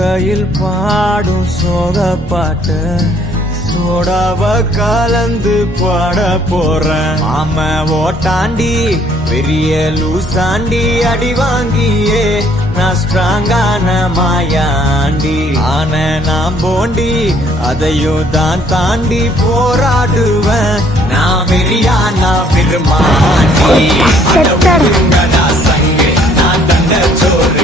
கொக்கையில் பாடும் சோக பாட்டு சோடாவ கலந்து பாட போறேன். ஆம ஓட்டாண்டி பெரிய லூசாண்டி அடி வாங்கியே நான் ஸ்ட்ராங்கான மாயாண்டி. ஆன நான் போண்டி அதையும் தான் தாண்டி போராடுவேன். நான் வெறியா நான் விரும்பாண்டி சங்கே நான் தண்ட சோறு